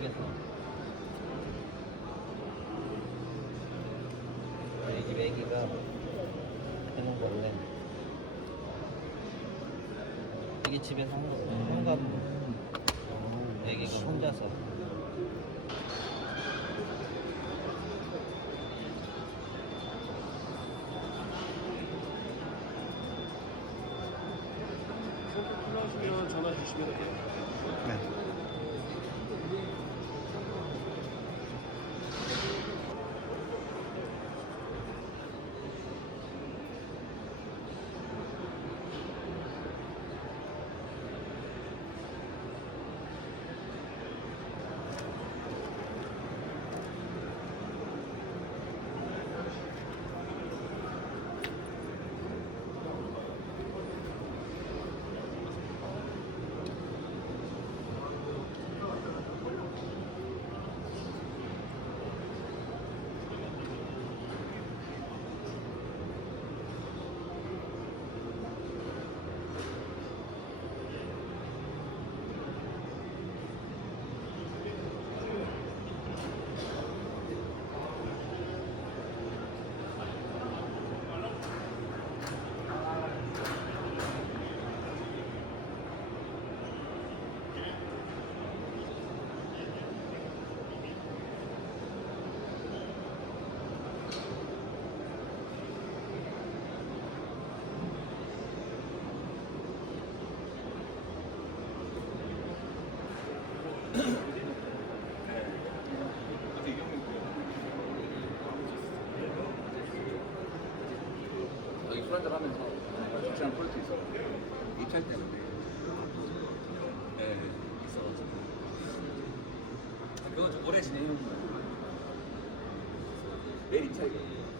속에서 저희 아, 집 애기가 해놓은 건데 애기 집에서 한 거예요 현관문 음. 애기가 혼자서 전화 주시면 돼요. 네. 네, 있어가지고. 그건 좀 오래 진행해온 거예요. 내일 입찰이거든요.